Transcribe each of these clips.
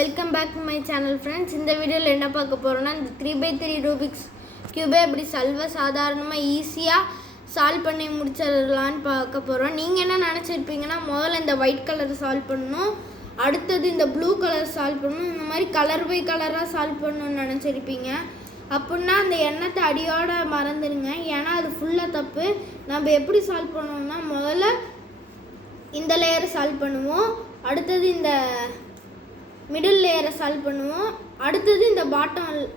Welcome back to my channel friends. இந்த வீடியோவில் என்ன பார்க்க போகிறோன்னா, இந்த 3x3 ரூபிக்ஸ் கியூபை எப்படி சாதாரணமாக ஈஸியாக சால்வ் பண்ணி முடிச்சிடலான்னு பார்க்க போகிறோம். நீங்கள் என்ன நினச்சிருப்பீங்கன்னா, முதல்ல இந்த ஒயிட் கலர் சால்வ் பண்ணணும், அடுத்தது இந்த ப்ளூ கலர் சால்வ் பண்ணணும், இந்த மாதிரி கலர் பை கலராக சால்வ் பண்ணணும்னு நினச்சிருப்பீங்க. அப்படின்னா அந்த எண்ணத்தை அடியோட மறந்துடுங்க, ஏன்னா அது ஃபுல்லாக தப்பு. நம்ம எப்படி சால்வ் பண்ணோம்னா, முதல்ல இந்த லேயரை சால்வ் பண்ணுவோம், அடுத்தது இந்த மிடில் லேயரை சால்வ் பண்ணுவோம், அடுத்தது இந்த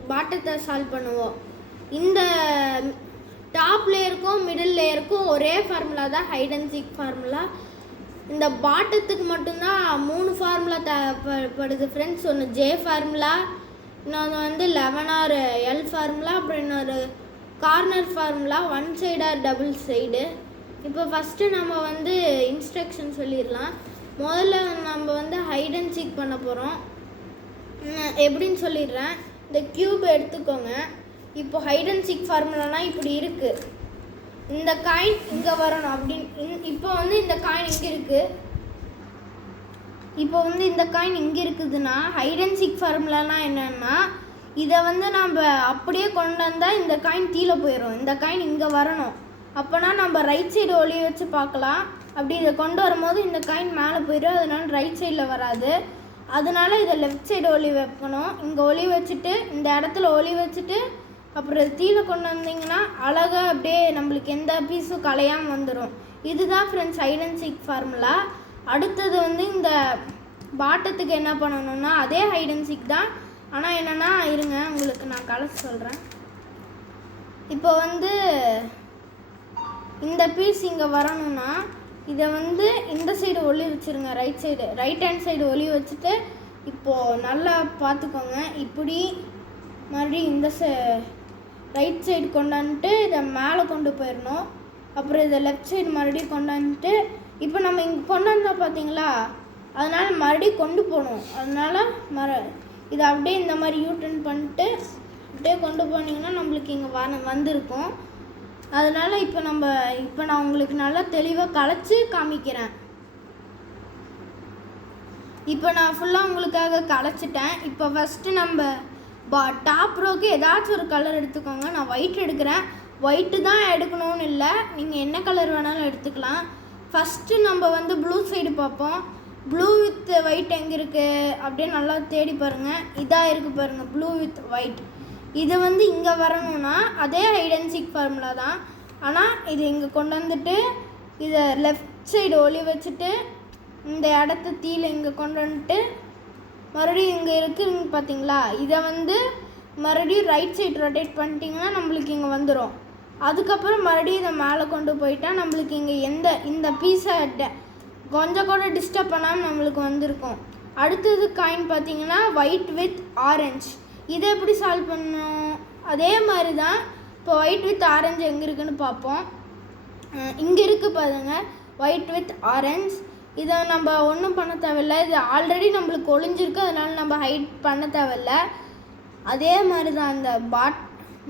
பாட்டத்தை சால்வ் பண்ணுவோம். இந்த டாப் லேயருக்கும் மிடில் லேயருக்கும் ஒரே ஃபார்முலா தான், ஹைட் அண்ட் சீக் ஃபார்முலா. இந்த பாட்டத்துக்கு மட்டும்தான் 3 ஃபார்முலா தேவைப்படுது ஃப்ரெண்ட்ஸ். ஒன்று ஜே ஃபார்முலா, இன்னொன்று வந்து 11 ஆர் எல் ஃபார்முலா, அப்புறம் இன்னொரு corner formula, one side or double side. இப்போ ஃபஸ்ட்டு நம்ம வந்து இன்ஸ்ட்ரக்ஷன் சொல்லிடலாம். முதல்ல நம்ம வந்து ஹைட் அண்ட் சீக் பண்ண போகிறோம். எப்படின்னு சொல்லிடுறேன். இந்த கியூப் எடுத்துக்கோங்க. இப்போ ஹைட் அண்ட் சீக் ஃபார்முலானா இப்படி இருக்குது. இந்த காயின் இங்கே வரணும் அப்படின்னு. இப்போ வந்து இந்த காயின் இங்கே இருக்குது. இப்போ வந்து இந்த காயின் இங்கே இருக்குதுன்னா ஹைட் அண்ட் சீக் ஃபார்முலானா என்னென்னா, இதை வந்து நம்ம அப்படியே கொண்டு வந்தால் இந்த காயின் கீழே போயிடும், இந்த காயின் இங்கே வரணும். அப்போனா நம்ம ரைட் சைடு ஒளி வச்சு பார்க்கலாம். அப்படி இதை கொண்டு வரும்போது இந்த காயின் மேலே போயிடும், அதனால ரைட் சைடில் வராது. அதனால இதை லெஃப்ட் சைடு ஒளி வைக்கணும். இங்கே ஒளி வச்சுட்டு இந்த இடத்துல ஒளி வச்சுட்டு அப்புறம் கீழே கொண்டு வந்தீங்கன்னா அழகாக அப்படியே நம்மளுக்கு எந்த பீஸும் கலையாமல் வந்துடும். இதுதான் friends hide and seek formula. அடுத்தது வந்து இந்த பாட்டத்துக்கு என்ன பண்ணணும்னா அதே ஹைட் அண்ட் சீக் தான், ஆனால் என்னென்னா இருங்க உங்களுக்கு நான் கலச்சு சொல்கிறேன். இப்போ வந்து இந்த பீஸ் இங்கே வரணும்னா இதை வந்து இந்த சைடு ஒளி வச்சுருங்க, ரைட் ஹேண்ட் சைடு ஒளி வச்சுட்டு இப்போது நல்லா பார்த்துக்கோங்க. இப்படி மறுபடியும் இந்த ரைட் சைடு கொண்டாந்துட்டு இதை மேலே கொண்டு போயிடணும். அப்புறம் இதை லெஃப்ட் சைடு மறுபடியும் கொண்டாந்துட்டு இப்போ நம்ம இங்கே கொண்டாந்தோம் பார்த்தீங்களா, அதனால் மறுபடியும் கொண்டு போகணும். அதனால் இதை அப்படியே இந்த மாதிரி யூட்டர்ன் பண்ணிட்டு அப்படியே கொண்டு போனீங்கன்னா நம்மளுக்கு இங்கே வந்திருக்கும். அதனால் இப்போ நான் உங்களுக்கு நல்லா தெளிவாக கலைச்சி காமிக்கிறேன். இப்போ நான் ஃபுல்லாக உங்களுக்காக கலைச்சிட்டேன். இப்போ ஃபஸ்ட்டு நம்ம டாப் ரோக்கு ஏதாச்சும் ஒரு கலர் எடுத்துக்கோங்க. நான் ஒயிட் எடுக்கிறேன். ஒயிட்டு தான் எடுக்கணும்னு இல்லை, நீங்கள் என்ன கலர் வேணாலும் எடுத்துக்கலாம். ஃபஸ்ட்டு நம்ம வந்து ப்ளூ சைடு பார்ப்போம். ப்ளூ வித் ஒயிட் எங்கே இருக்குது அப்படியே நல்லா தேடி பாருங்கள். இதாக இருக்குது பாருங்கள், ப்ளூ வித் ஒயிட். இது வந்து இங்கே வரணும்னா அதே ஹைட் அண்ட் சீக் ஃபார்முலா தான், ஆனால் இது இங்கே கொண்டு வந்துட்டு இதை லெஃப்ட் சைடு ஒளி வச்சுட்டு இந்த இடத்த தீல இங்கே கொண்டு வந்துட்டு மறுபடியும் இங்கே இருக்குங்க பார்த்தீங்களா, இதை வந்து மறுபடியும் ரைட் சைடு ரொட்டேட் பண்ணிட்டீங்கன்னா நம்மளுக்கு இங்கே வந்துடும். அதுக்கப்புறம் மறுபடியும் இதை மேலே கொண்டு போயிட்டால் நம்மளுக்கு இங்கே இந்த பீஸை கொஞ்சம் கூட டிஸ்டர்ப் பண்ணாமல் நம்மளுக்கு வந்திருக்கும். அடுத்தது காயின் பார்த்தீங்கன்னா ஒயிட் வித் ஆரஞ்ச். இதை எப்படி சால்வ் பண்ணணும், அதே மாதிரி தான். இப்போ ஒயிட் வித் ஆரஞ்சு எங்கே இருக்குதுன்னு பார்ப்போம். இங்கே இருக்குது பாருங்க, ஒயிட் வித் ஆரஞ்ச். இதை நம்ம ஒன்றும் பண்ண தேவையில்லை, இது ஆல்ரெடி நம்மளுக்கு ஒளிஞ்சிருக்கு, அதனால நம்ம ஹைட் பண்ண தேவையில்லை. அதே மாதிரி தான் இந்த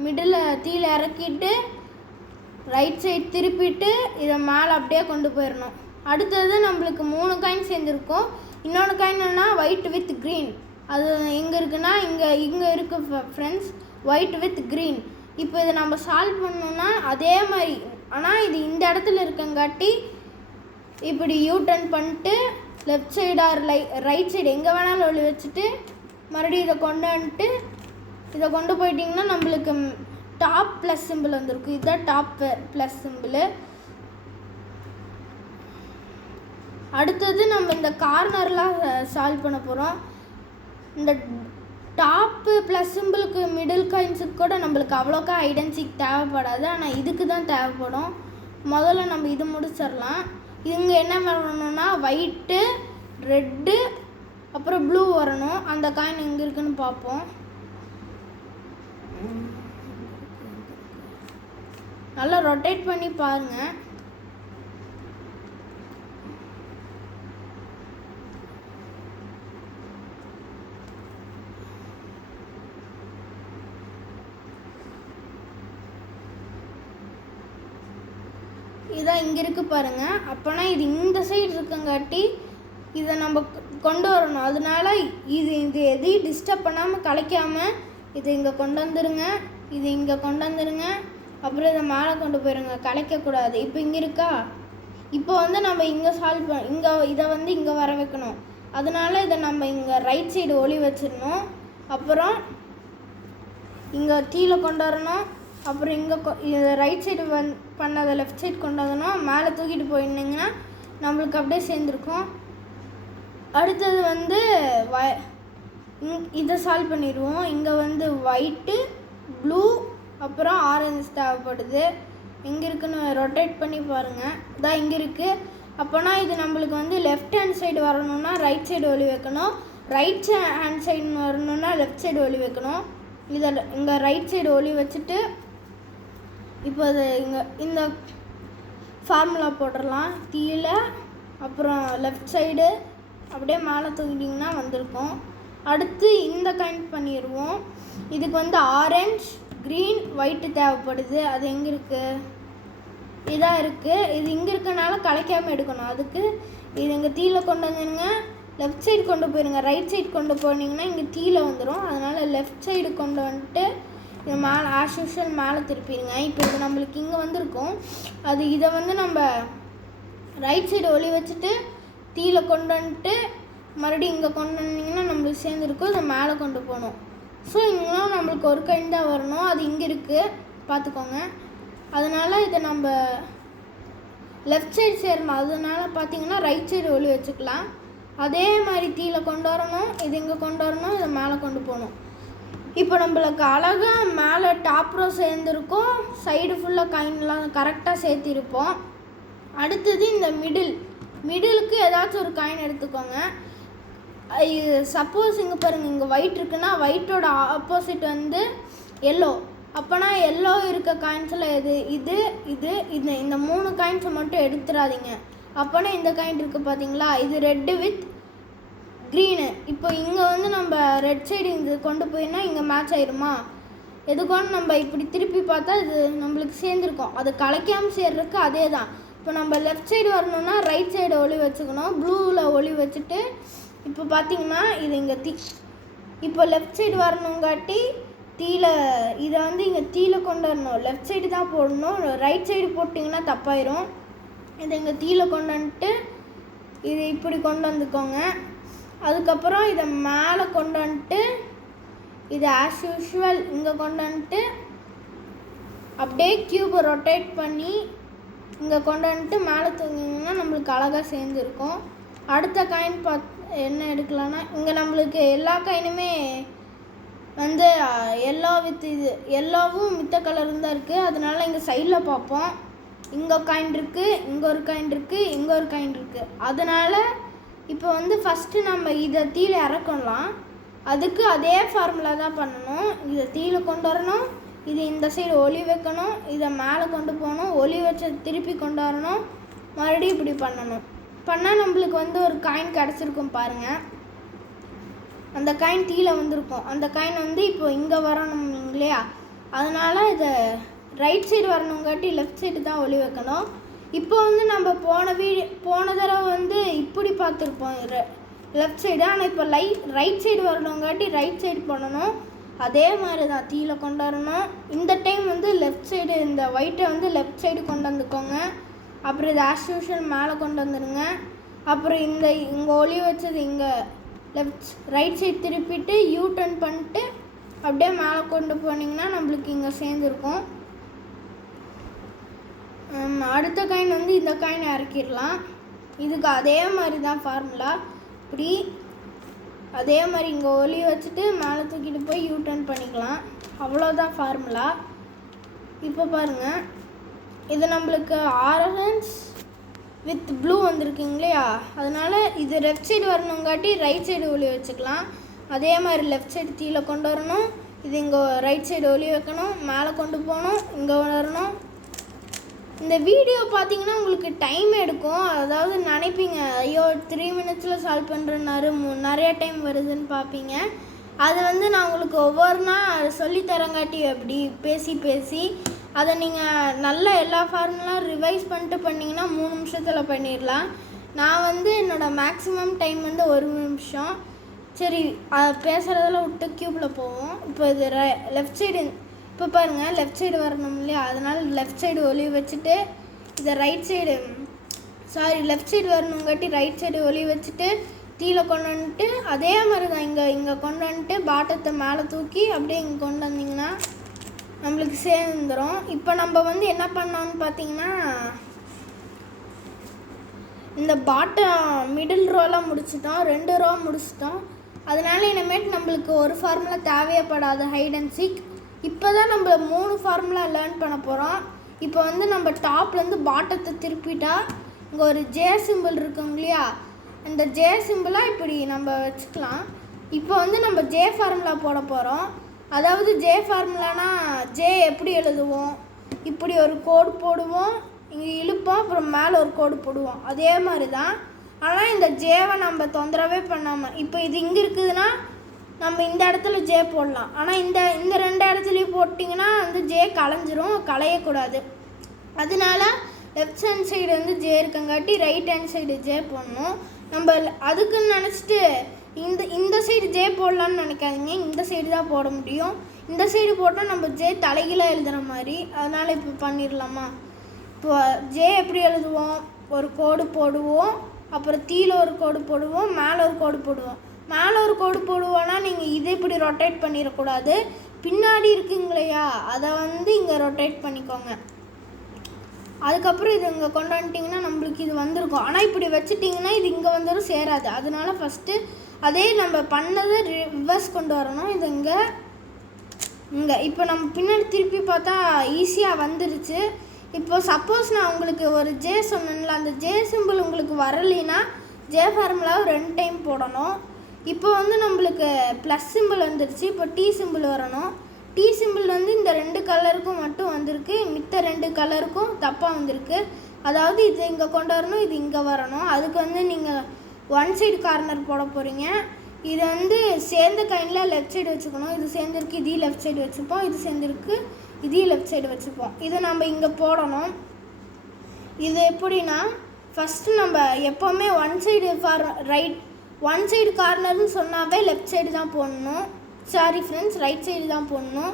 மிடில் தீல இறக்கிட்டு ரைட் சைடு திருப்பிட்டு இதை மேலே அப்படியே கொண்டு போயிடணும். அடுத்தது நம்மளுக்கு 3 காயின் சேர்ந்துருக்கும். இன்னொன்று காயின் என்னன்னா ஒயிட் வித் க்ரீன். அது எங்கே இருக்குன்னா இங்கே இருக்குது ஃப்ரெண்ட்ஸ், ஒயிட் வித் க்ரீன். இப்போ இதை நம்ம சால்வ் பண்ணோம்னா அதே மாதிரி, ஆனால் இது இந்த இடத்துல இருக்கங்காட்டி இப்படி யூட்டர்ன் பண்ணிட்டு left side or right side எங்கே வேணாலும் ஒளி வச்சுட்டு மறுபடியும் இதை கொண்டு வந்துட்டு இதை கொண்டு போயிட்டிங்கன்னா நம்மளுக்கு டாப் ப்ளஸ் சிம்பிள் வந்திருக்கும். இதுதான் டாப் ப்ளஸ் சிம்பிள். அடுத்தது நம்ம இந்த கார்னர்லாம் சால்வ் பண்ண போகிறோம். இந்த டாப்பு ப்ளஸ் சிம்பிளுக்கு மிடில் காயின்ஸுக்கு கூட நம்மளுக்கு அவ்வளோக்கா ஹைட் அண்ட் சீக் தேவைப்படாது, ஆனால் இதுக்கு தான் தேவைப்படும். முதல்ல நம்ம இது முடிச்சிடலாம். இங்கே என்ன வரணும்னா ஒயிட்டு, ரெட்டு, அப்புறம் ப்ளூ வரணும். அந்த காயின் எங்கே இருக்குன்னு பார்ப்போம். நல்லா ரொட்டேட் பண்ணி பாருங்கள். இதான் இங்கே இருக்குது பாருங்கள். அப்போனா இது இந்த சைடு இருக்கங்காட்டி இதை நம்ம கொண்டு வரணும். அதனால இது எதையும் டிஸ்டர்ப் பண்ணாமல் கலைக்காமல் இது இங்கே கொண்டு வந்துடுங்க, இது இங்கே கொண்டு வந்துடுங்க, அப்புறம் இதை மேலே கொண்டு போயிடுங்க, கலைக்கக்கூடாது. இப்போ இங்கே இருக்கா, இப்போ வந்து நம்ம இங்கே சால்வ் இங்கே இதை வந்து இங்கே வர வைக்கணும். அதனால இதை நம்ம இங்கே ரைட் சைடு ஒளி வச்சிடணும். அப்புறம் இங்கே கீழே கொண்டு வரணும். அப்புறம் இங்கே ரைட் சைடு பண்ணதை லெஃப்ட் சைடு கொண்டு வரணும். மேலே தூக்கிட்டு போயிருந்தீங்கன்னா நம்மளுக்கு அப்படியே சேர்ந்துருக்கும். அடுத்தது வந்து இதை சால்வ் பண்ணிடுவோம். இங்கே வந்து ஒயிட்டு, ப்ளூ, அப்புறம் ஆரஞ்சு தேவைப்படுது. எங்கே இருக்குன்னு ரொட்டேட் பண்ணி பாருங்கள். இதான் இங்கே இருக்குது. அப்போனா இது நம்மளுக்கு வந்து லெஃப்ட் ஹேண்ட் சைடு வரணும்னா ரைட் சைடு ஒளி வைக்கணும், ரைட் ஹேண்ட் சைடு வரணும்னா லெஃப்ட் சைடு ஒளி வைக்கணும். இதை இங்கே ரைட் சைடு ஒளி வச்சுட்டு இப்போ அது இங்கே இந்த ஃபார்முலா போட்டுடலாம். கீழே அப்புறம் லெஃப்ட் சைடு அப்படியே மேலே தூக்கிட்டிங்கன்னா வந்திருக்கும். அடுத்து இந்த கனெக்ட் பண்ணிடுவோம். இதுக்கு வந்து ஆரஞ்ச், க்ரீன், ஒயிட்டு தேவைப்படுது. அது எங்கே இருக்குது, இதாக இருக்குது. இது இங்கே இருக்கனால கலைக்காமல் எடுக்கணும். அதுக்கு இது இங்கே கீழே கொண்டு வந்துடுங்க, லெஃப்ட் சைடு கொண்டு போயிடுங்க. ரைட் சைடு கொண்டு போனீங்கன்னா இங்கே கீழே வந்துடும். அதனால் லெஃப்ட் சைடு கொண்டு வந்துட்டு இது மேலே ஆஸ் யூஷுவல் மேலே திருப்பிடுங்க. இப்போ இது நம்மளுக்கு இங்கே வந்திருக்கும். அது இதை வந்து நம்ம ரைட் சைடு ஒளி வச்சுட்டு கீழே கொண்டு வந்துட்டு மறுபடியும் இங்கே கொண்டு வந்தீங்கன்னா நம்மளுக்கு சேர்ந்துருக்கும். இதை மேலே கொண்டு போகணும். ஸோ இங்கெல்லாம் நம்மளுக்கு ஒரு கைண்ட் தான் வரணும். அது இங்கே இருக்குது பார்த்துக்கோங்க. அதனால் இதை நம்ம லெஃப்ட் சைடு சேரணும். அதனால் பார்த்தீங்கன்னா ரைட் சைடு ஒளி வச்சுக்கலாம். அதே மாதிரி கீழே கொண்டு வரணும், இது இங்கே கொண்டு வரணும், இதை மேலே கொண்டு போகணும். இப்போ நம்மளுக்கு அழகாக மேலே டாப் ரோ சேர்ந்துருக்கும், சைடு ஃபுல்லாக காயின்லாம் கரெக்டாக சேர்த்திருப்போம். அடுத்தது இந்த மிடிலுக்கு ஏதாச்சும் ஒரு காயின் எடுத்துக்கோங்க. சப்போஸ் இங்கே பாருங்கள், இங்கே ஒயிட் இருக்குன்னா ஒயிட்டோட ஆப்போசிட் வந்து எல்லோ. அப்போனா எல்லோ இருக்க காயின்ஸில் இந்த 3 காயின்ஸை மட்டும் எடுத்துடாதீங்க. அப்போனா இந்த காயின் இருக்குது பார்த்தீங்களா, இது ரெட்டு வித் க்ரீனு. இப்போ இங்கே வந்து நம்ம ரெட் சைடு இது கொண்டு போயின்னா இங்கே மேட்ச் ஆயிருமா, எதுக்கோன்னு நம்ம இப்படி திருப்பி பார்த்தா இது நம்மளுக்கு சேர்ந்துருக்கும். அது கலைக்காமல் சேர்றதுக்கு அதே தான். இப்போ நம்ம லெஃப்ட் சைடு வரணுன்னா ரைட் சைடு ஒளி வச்சுக்கணும், ப்ளூவில் ஒளி வச்சுட்டு இப்போ பார்த்தீங்கன்னா இது இங்கே இப்போ லெஃப்ட் சைடு வரணுங்காட்டி இதை வந்து இங்கே கீழே கொண்டு வரணும். லெஃப்ட் சைடு தான் போடணும், ரைட் சைடு போட்டிங்கன்னா தப்பாயிரும். இதை இங்கே கீழே கொண்டு வந்துட்டு இது இப்படி கொண்டு வந்துக்கோங்க. அதுக்கப்புறம் இதை மேலே கொண்டு வந்துட்டு இது ஆஸ் யூஷுவல் இங்கே கொண்டு வந்துட்டு அப்படியே க்யூபை ரொட்டேட் பண்ணி இங்கே கொண்டு வந்துட்டு மேலே தூங்கிங்கன்னா நம்மளுக்கு அழகாக சேர்ந்துருக்கும். அடுத்த காயின் என்ன எடுக்கலான்னா இங்கே நம்மளுக்கு எல்லா காயினுமே வந்து எல்லோ வித் இது எல்லோவும் மித்த கலரும் தான் இருக்குது. அதனால இங்கே சைடில் பார்ப்போம். இங்கே காயின் இருக்குது, இங்கே ஒரு காயின் இருக்குது, இங்கே ஒரு காயின் இருக்குது. அதனால் இப்போ வந்து ஃபஸ்ட்டு நம்ம இதை கீழே இறக்கலாம். அதுக்கு அதே ஃபார்முலா தான் பண்ணணும். இதை கீழே கொண்டு வரணும், இது இந்த சைடு ஒளி வைக்கணும், இதை மேலே கொண்டு போகணும், ஒளி வச்சு திருப்பி கொண்டு வரணும், மறுபடியும் இப்படி பண்ணணும். பண்ணால் நம்மளுக்கு வந்து ஒரு காயின் கிடச்சிருக்கும் பாருங்கள். அந்த காயின் கீழே வந்திருக்கும். அந்த காயின் வந்து இப்போ இங்கே வரணும் இல்லையா, அதனால் இதை ரைட் சைடு வரணுங்காட்டி லெஃப்ட் சைடு தான் ஒளி வைக்கணும். இப்போ வந்து நம்ம போன தடவை வந்து இப்படி பார்த்துருப்போம் லெஃப்ட் சைடு. ஆனால் இப்போ ரைட் சைடு வரணுங்காட்டி ரைட் சைடு பண்ணணும். அதே மாதிரி தான் கீழே கொண்டு வரணும். இந்த டைம் வந்து லெஃப்ட் சைடு இந்த ஒயிட்டை வந்து லெஃப்ட் சைடு கொண்டு வந்துக்கோங்க. அப்புறம் இது ஆஸ் யூஷுவல் மேலே கொண்டு வந்துடுங்க. அப்புறம் இங்கே ஒளி வச்சது இங்கே ரைட் சைடு திருப்பிட்டு யூ டர்ன் பண்ணிட்டு அப்படியே மேலே கொண்டு போனீங்கன்னா நம்மளுக்கு இங்கே சேர்ந்துருக்கும். அடுத்த காயின் வந்து இந்த காயினை இறக்கிடலாம். இதுக்கு அதே மாதிரி தான் ஃபார்முலா. இப்படி அதே மாதிரி இங்கே ஒளி வச்சுட்டு மேலே தூக்கிட்டு போய் யூ டர்ன் பண்ணிக்கலாம். அவ்வளோதான் ஃபார்முலா. இப்போ பாருங்கள், இது நம்மளுக்கு ஆரஞ்ச் வித் ப்ளூ வந்திருக்குங்க இல்லையா, அதனால் இது லெஃப்ட் சைடு வரணுங்காட்டி ரைட் சைடு ஒளி வச்சுக்கலாம். அதே மாதிரி லெஃப்ட் சைடு கீழே கொண்டு வரணும், இது இங்கே ரைட் சைடு ஒளி வைக்கணும், மேலே கொண்டு போகணும், இங்கே வரணும். இந்த வீடியோ பார்த்தீங்கன்னா உங்களுக்கு டைம் எடுக்கும். அதாவது நினைப்பீங்க ஐயோ 3 மினிட்ஸில் சால்வ் பண்ணுறேன்னாரு நிறைய டைம் வருதுன்னு பார்ப்பீங்க. அது வந்து நான் உங்களுக்கு ஒவ்வொரு நாள் சொல்லித்தரங்காட்டி அப்படி பேசி அதை நீங்கள் நல்லா எல்லா ஃபார்முலாம் ரிவைஸ் பண்ணிட்டு பண்ணிங்கன்னா 3 நிமிஷத்தில் பண்ணிடலாம். நான் வந்து என்னோடய மேக்ஸிமம் டைம் வந்து 1 நிமிஷம். சரி பேசுகிறதெல்லாம் விட்டு க்யூப்பில் போவோம். இப்போ இது லெஃப்ட் சைடு இப்போ பாருங்கள் லெஃப்ட் சைடு வரணும் இல்லையா, அதனால் லெஃப்ட் சைடு ஒளி வச்சுட்டு இதை லெஃப்ட் சைடு வரணுங்காட்டி ரைட் சைடு ஒளி வச்சுட்டு கீழே கொண்டு வந்துட்டு அதே மாதிரி தான் இங்கே கொண்டு வந்துட்டு பாட்டத்தை மேலே தூக்கி அப்படியே இங்கே கொண்டு வந்திங்கன்னா நம்மளுக்கு சேர்ந்துடும். இப்போ நம்ம வந்து என்ன பண்ணோம்னு பார்த்தீங்கன்னா இந்த பாட்டம் மிடில் ரோலாம் முடிச்சிட்டோம், 2 ரோ முடிச்சிட்டோம். அதனால இனிமேட்டு நம்மளுக்கு ஒரு ஃபார்முலா தேவைப்படாது ஹைட் அண்ட் சீக். இப்போ தான் நம்ம 3 ஃபார்முலா லேர்ன் பண்ண போகிறோம். இப்போ வந்து நம்ம டாப்லேருந்து பாட்டத்தை திருப்பிட்டா இங்கே ஒரு ஜே சிம்பிள் இருக்குங்க இல்லையா, இந்த ஜே சிம்பிளாக இப்படி நம்ம வச்சுக்கலாம். இப்போ வந்து நம்ம ஜே ஃபார்முலா போட போகிறோம். அதாவது ஜே ஃபார்முலானா ஜே எப்படி எழுதுவோம், இப்படி ஒரு கோடு போடுவோம், இங்கே இழுப்போம், அப்புறம் மேலே ஒரு கோடு போடுவோம், அதே மாதிரி தான். ஆனால் இந்த ஜேவை நம்ம தொந்தரவே பண்ணாமல் இப்போ இது இங்கே இருக்குதுன்னா நம்ம இந்த இடத்துல ஜே போடலாம். ஆனால் இந்த 2 இடத்துலையும் போட்டிங்கன்னா வந்து ஜே களையக்கூடாது. அதனால லெஃப்ட் ஹேண்ட் சைடு வந்து ஜே இருக்கங்காட்டி ரைட் ஹேண்ட் சைடு ஜே போடணும். நம்ம அதுக்குன்னு நினச்சிட்டு இந்த சைடு ஜே போடலான்னு நினைக்காதீங்க, இந்த சைடு தான் போட முடியும். இந்த சைடு போட்டால் நம்ம ஜே தலைகீழாக எழுதுகிற மாதிரி. அதனால் இப்போ பண்ணிடலாமா? இப்போ ஜே எப்படி எழுதுவோம், ஒரு கோடு போடுவோம், அப்புறம் கீழே ஒரு கோடு போடுவோம், மேலே ஒரு கோடு போடுவோம். மேலே ஒரு கோடு போடுவோன்னா நீங்கள் இதை இப்படி ரொட்டேட் பண்ணிடக்கூடாது, பின்னாடி இருக்குங்களையா அதை வந்து இங்கே ரொட்டேட் பண்ணிக்கோங்க. அதுக்கப்புறம் இது இங்கே கொண்டு வந்துட்டிங்கன்னா நம்மளுக்கு இது வந்திருக்கும். ஆனால் இப்படி வச்சுட்டிங்கன்னா இது இங்கே வந்துடும், சேராது. அதனால ஃபஸ்ட்டு அதே நம்ம பண்ணதை ரிவர்ஸ் கொண்டு வரணும். இது இங்கே இப்போ நம்ம பின்னாடி திருப்பி பார்த்தா ஈஸியாக வந்துருச்சு. இப்போ சப்போஸ் நான் உங்களுக்கு ஒரு ஜே சொன்னேன்ல, அந்த ஜே சிம்பிள் உங்களுக்கு வரலைன்னா ஜே ஃபார்முலாவை 2 டைம் போடணும். இப்போ வந்து நம்மளுக்கு ப்ளஸ் சிம்பிள் வந்துடுச்சு. இப்போ டி சிம்பிள் வரணும். டி சிம்பிள் வந்து இந்த 2 கலருக்கும் மட்டும் வந்திருக்கு, மித்த 2 கலருக்கும் தப்பாக வந்திருக்கு. அதாவது இது இங்கே கொண்டு வரணும், இது இங்கே வரணும். அதுக்கு வந்து நீங்கள் 1 சைடு கார்னர் போட போகிறீங்க. இது வந்து சேர்ந்த கைண்டில் லெஃப்ட் சைடு வச்சுக்கணும். இது சேர்ந்துருக்கு, இதையும் லெஃப்ட் சைடு வச்சுப்போம். இது சேர்ந்துருக்கு, இதையும் லெஃப்ட் சைடு வச்சுப்போம். இதை நம்ம இங்கே போடணும். இது எப்படின்னா ஃபஸ்ட்டு நம்ம எப்போவுமே 1 சைடு கார்னர்னு சொன்னாவே லெஃப்ட் சைடு தான் போடணும். சாரி ஃப்ரெண்ட்ஸ், ரைட் சைடு தான் போடணும்.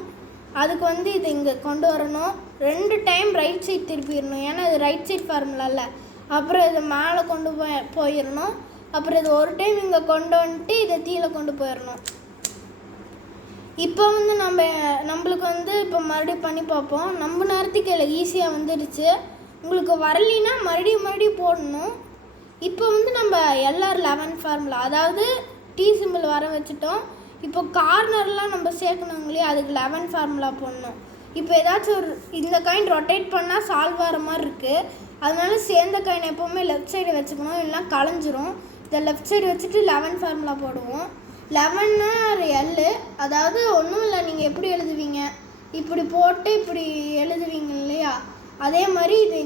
அதுக்கு வந்து இதை இங்கே கொண்டு வரணும். 2 டைம் ரைட் சைடு திருப்பிடணும், ஏன்னா இது ரைட் சைடு ஃபார்முலா இல்லை. அப்புறம் இதை மேலே கொண்டு போயிடணும். அப்புறம் இது ஒரு டைம் இங்கே கொண்டு வந்துட்டு இதை கீழே கொண்டு போயிடணும். இப்போ வந்து நம்மளுக்கு வந்து இப்போ மறுபடியும் பண்ணி பார்ப்போம். நம்ம நேரத்துக்கு இல்லை ஈஸியாக வந்துடுச்சு. உங்களுக்கு வரலின்னா மறுபடியும் போடணும். இப்போ வந்து நம்ம எல்ஆர் 11 ஃபார்முலா, அதாவது டி சிம்பிள் வர வச்சுட்டோம். இப்போ கார்னர்லாம் நம்ம சேர்க்கணும் இல்லையா, அதுக்கு 11 ஃபார்முலா போடணும். இப்போ ஏதாச்சும் இந்த காயின் ரொட்டேட் பண்ணால் சால்வ் ஆகிற மாதிரி இருக்குது. அதனால சேர்ந்த காயின் எப்போவுமே லெஃப்ட் சைடு வச்சுக்கணும், இல்லைனா களைஞ்சிரும். இதை லெஃப்ட் சைடு வச்சுட்டு 11 ஃபார்முலா போடுவோம். 11னா எல், அதாவது ஒன்றும் இல்லை, நீங்கள் எப்படி எழுதுவீங்க, இப்படி போட்டு இப்படி எழுதுவீங்க இல்லையா, அதே மாதிரி இது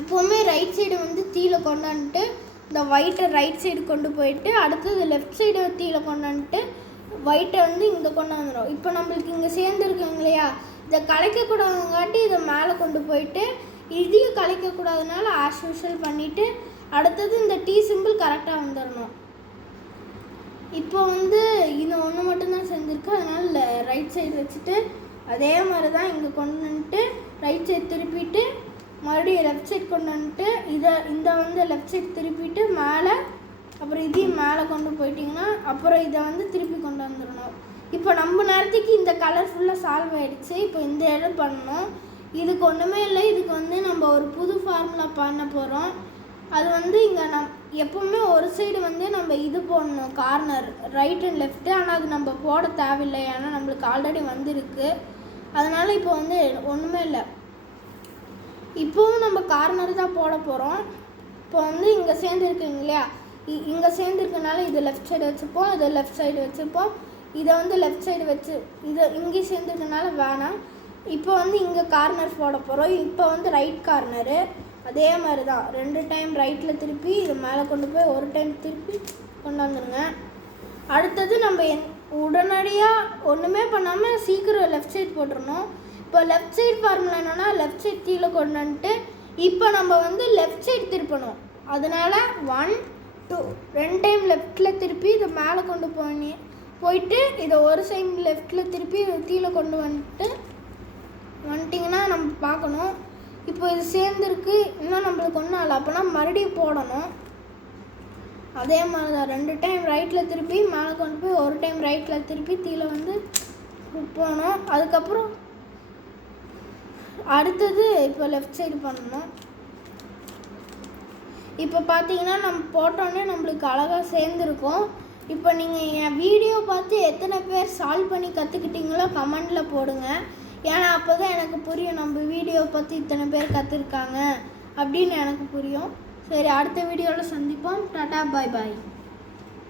எப்போவுமே ரைட் சைடு வந்து கீழே கொண்டாந்துட்டு இந்த ஒயிட்டை ரைட் சைடு கொண்டு போயிட்டு அடுத்தது லெஃப்ட் சைடு கீழே கொண்டாந்துட்டு ஒயிட்டை வந்து இங்கே கொண்டு வந்துடும். இப்போ நம்மளுக்கு இங்கே சேர்ந்துருக்குங்க இல்லையா, இதை கலைக்கக்கூடாதுங்காட்டி இதை மேலே கொண்டு போயிட்டு இதையும் கலைக்கக்கூடாதுனால ஆஸ் யூஷுவல் பண்ணிவிட்டு அடுத்தது இந்த டி சிம்பிள் கரெக்டாக வந்துடணும். இப்போ வந்து இது ஒன்று மட்டும்தான் சேர்ந்துருக்கு, அதனால் ரைட் சைடு வச்சுட்டு அதே மாதிரி தான் இங்கே கொண்டு வந்துட்டு ரைட் சைடு திருப்பிட்டு மறுபடியும் லெஃப்ட் சைடு கொண்டு வந்துட்டு இந்த வந்து லெஃப்ட் சைடு திருப்பிட்டு மேலே, அப்புறம் இதையும் மேலே கொண்டு போயிட்டிங்கன்னா அப்புறம் இதை வந்து திருப்பி கொண்டு வந்துடணும். இப்போ நம்ம நேரத்துக்கு இந்த கலர் ஃபுல்லாக சால்வ் ஆகிடுச்சு. இப்போ இந்த இடம் பண்ணணும். இதுக்கு ஒன்றுமே இல்லை, இதுக்கு வந்து நம்ம ஒரு புது ஃபார்முலா பண்ண போகிறோம். அது வந்து இங்கே எப்போவுமே ஒரு சைடு வந்து நம்ம இது போடணும், கார்னர் ரைட் அண்ட் லெஃப்ட்டு. ஆனால் அது நம்ம போட தேவையில்லை, ஏன்னா நம்மளுக்கு ஆல்ரெடி வந்திருக்கு. அதனால் இப்போ வந்து ஒன்றுமே இல்லை, இப்போவும் நம்ம கார்னர் தான் போட போகிறோம். இப்போ வந்து இங்கே சேர்ந்துருக்குங்க இல்லையா, இங்கே சேர்ந்துருக்கனால இது லெஃப்ட் சைடு வச்சுப்போம், இதை லெஃப்ட் சைடு வச்சுப்போம், இதை வந்து லெஃப்ட் சைடு வச்சு இதை இங்கே சேர்ந்துருக்கனால வேணாம். இப்போ வந்து இங்கே கார்னர் போட போகிறோம். இப்போ வந்து ரைட் கார்னரு அதே மாதிரி தான் 2 டைம் ரைட்டில் திருப்பி இது மேலே கொண்டு போய் ஒரு டைம் திருப்பி கொண்டு வந்துடுங்க. அடுத்தது நம்ம உடனடியாக ஒன்றுமே பண்ணாமல் சீக்கிரம் லெஃப்ட் சைடு போட்டுருணும். இப்போ லெஃப்ட் சைடு ஃபார்முலா என்னென்னா லெஃப்ட் சைடு கீழே கொண்டு வந்துட்டு இப்போ நம்ம வந்து லெஃப்ட் சைடு திருப்பணும். அதனால் 1 2 2 டைம் லெஃப்டில் திருப்பி இதை மேலே கொண்டு போயிட்டு இதை ஒரு சைடு லெஃப்டில் திருப்பி இதை கீழே கொண்டு வந்துட்டிங்கன்னா நம்ம பார்க்கணும். இப்போ இது சேர்ந்துருக்கு, இன்னும் நம்மளுக்கு ஒன்றும் இல்லை. அப்போனா மறுபடியும் போடணும். அதே மாதிரி தான் 2 டைம் ரைட்டில் திருப்பி மேலே கொண்டு போய் ஒரு டைம் ரைட்டில் திருப்பி கீழே வந்து போகணும். அதுக்கப்புறம் அடுத்தது இப்போ லெஃப்ட் சைடு பண்ணணும். இப்போ பார்த்தீங்கன்னா நம்ம போட்டோன்னே நம்மளுக்கு அழகாக சேர்ந்துருக்கும். இப்போ நீங்கள் என் வீடியோ பார்த்து எத்தனை பேர் சால்வ் பண்ணி கற்றுக்கிட்டீங்களோ கமெண்டில் போடுங்க. ஏன்னா அப்போ தான் எனக்கு புரியும் நம்ம வீடியோ பார்த்து இத்தனை பேர் கற்றுருக்காங்க அப்படின்னு எனக்கு புரியும். சரி, அடுத்த வீடியோவில் சந்திப்போம். டாடா, பாய் பாய்.